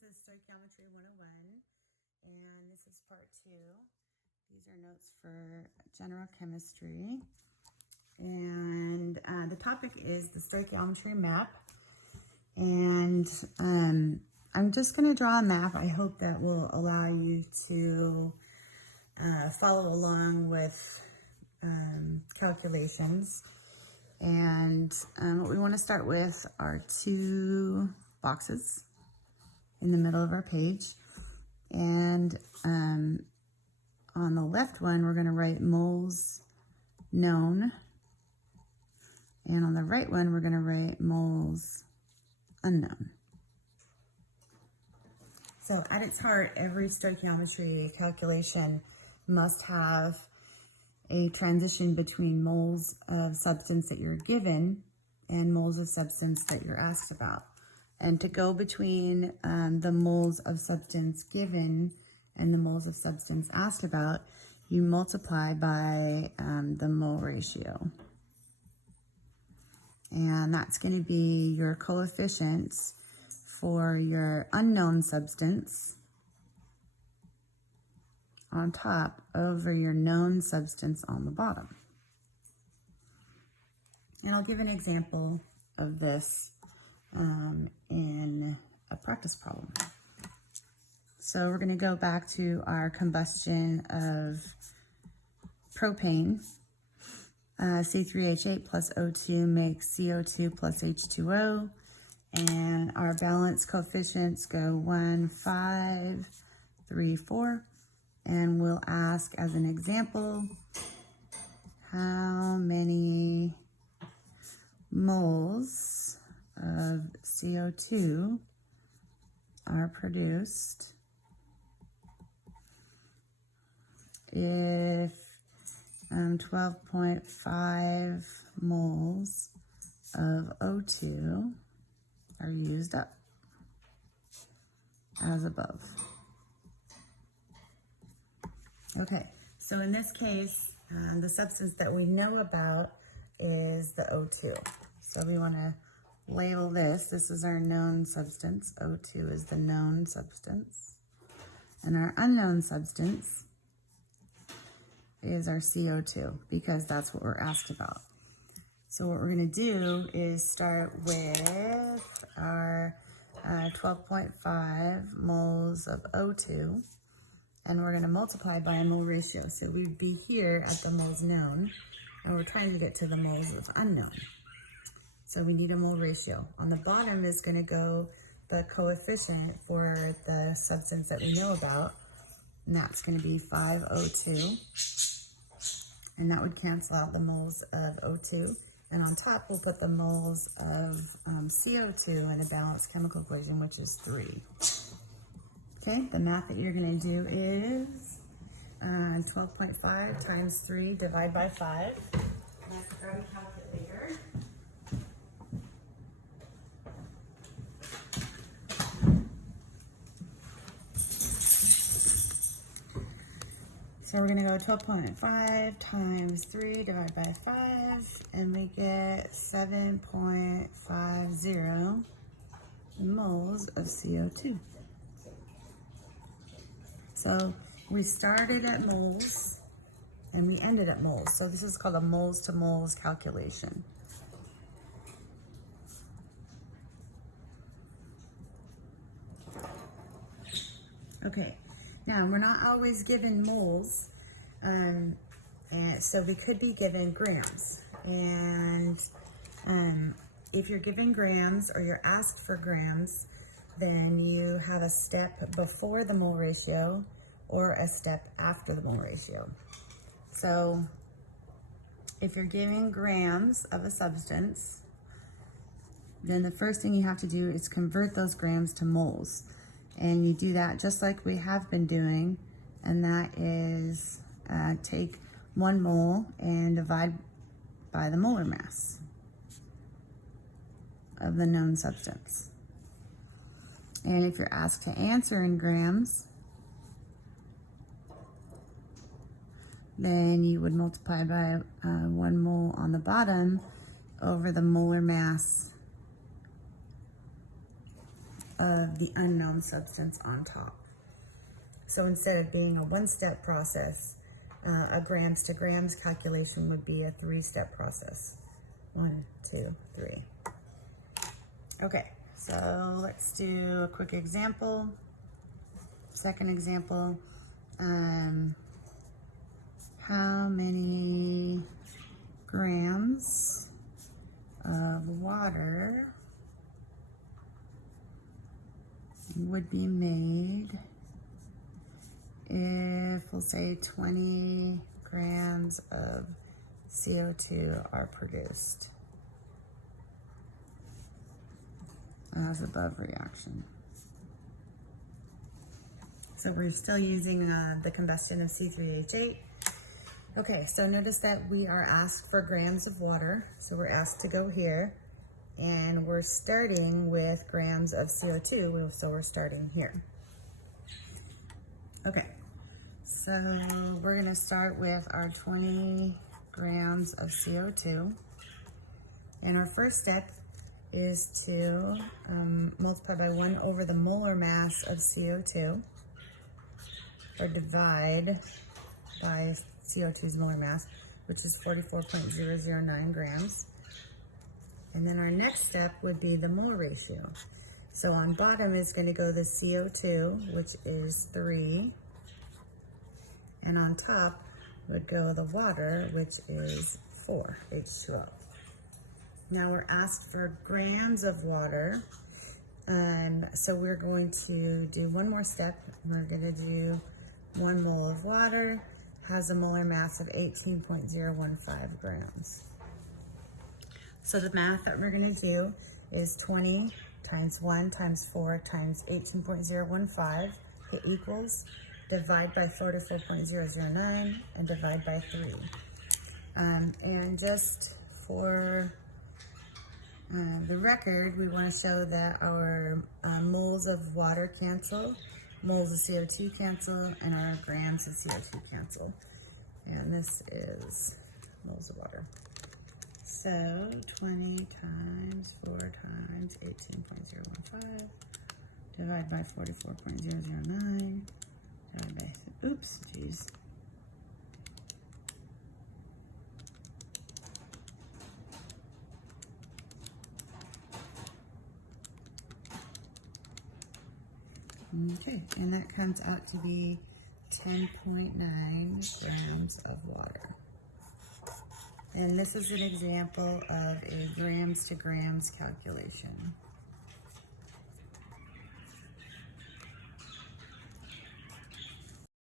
This is Stoichiometry 101, and this is part 2. These are notes for general chemistry, and the topic is the Stoichiometry Map. And I'm just going to draw a map. I hope that will allow you to follow along with calculations. And what we want to start with are two boxes in the middle of our page. And on the left one, we're going to write moles known. And on the right one, we're going to write moles unknown. So at its heart, every stoichiometry calculation must have a transition between moles of substance that you're given and moles of substance that you're asked about. And to go between the moles of substance given and the moles of substance asked about, you multiply by the mole ratio. And that's going to be your coefficients for your unknown substance on top over your known substance on the bottom. And I'll give an example of this in a practice problem. So we're going to go back to our combustion of propane. C3H8 plus O2 makes CO2 plus H2O. And our balance coefficients go 1, 5, 3, 4. And we'll ask as an example, how many moles of CO2 are produced if 12.5 moles of O2 are used up as above. Okay, so in this case, the substance that we know about is the O2. So we want to label this. This is our known substance. O2 is the known substance. And our unknown substance is our CO2, because that's what we're asked about. So what we're going to do is start with our 12.5 moles of O2, and we're going to multiply by a mole ratio. So we'd be here at the moles known, and we're trying to get to the moles of unknown. So we need a mole ratio. On the bottom is going to go the coefficient for the substance that we know about, and that's going to be 5O2. And that would cancel out the moles of O2. And on top, we'll put the moles of CO2 in a balanced chemical equation, which is 3. Okay, the math that you're going to do is 12.5 times 3 divided by 5. Let's grab a calculator. So we're going to go 12.5 times 3 divided by 5, and we get 7.50 moles of CO2. So we started at moles, and we ended at moles. So this is called a moles to moles calculation. Okay. Now, we're not always given moles, and so we could be given grams. And if you're given grams or you're asked for grams, then you have a step before the mole ratio or a step after the mole ratio. So if you're giving grams of a substance, then the first thing you have to do is convert those grams to moles. And you do that just like we have been doing, and that is take 1 mole and divide by the molar mass of the known substance. And if you're asked to answer in grams, then you would multiply by 1 mole on the bottom over the molar mass of the unknown substance on top. So instead of being a one-step process, a grams to grams calculation would be a three-step process. 1, 2, 3. Okay, so let's do a quick example. Second example, how many grams of water would be made if, we'll say, 20 grams of CO2 are produced as above reaction. So we're still using the combustion of C3H8. Okay, so notice that we are asked for grams of water. So we're asked to go here, and we're starting with grams of CO2, so we're starting here. Okay, so we're gonna start with our 20 grams of CO2. And our first step is to multiply by 1 over the molar mass of CO2, or divide by CO2's molar mass, which is 44.009 grams. And then our next step would be the mole ratio. So on bottom is going to go the CO2, which is 3. And on top would go the water, which is 4, H2O. Now we're asked for grams of water. So we're going to do one more step. We're going to do 1 mole of water has a molar mass of 18.015 grams. So the math that we're going to do is 20 times 1 times 4 times 18.015, hit equals, divide by 44.009, and divide by 3. And just for the record, we want to show that our moles of water cancel, moles of CO2 cancel, and our grams of CO2 cancel. And this is moles of water. So 20 times 4 times 18.015, divide by 44.009, divide by, oops, geez. Okay, and that comes out to be 10.9 grams of water. And this is an example of a grams to grams calculation.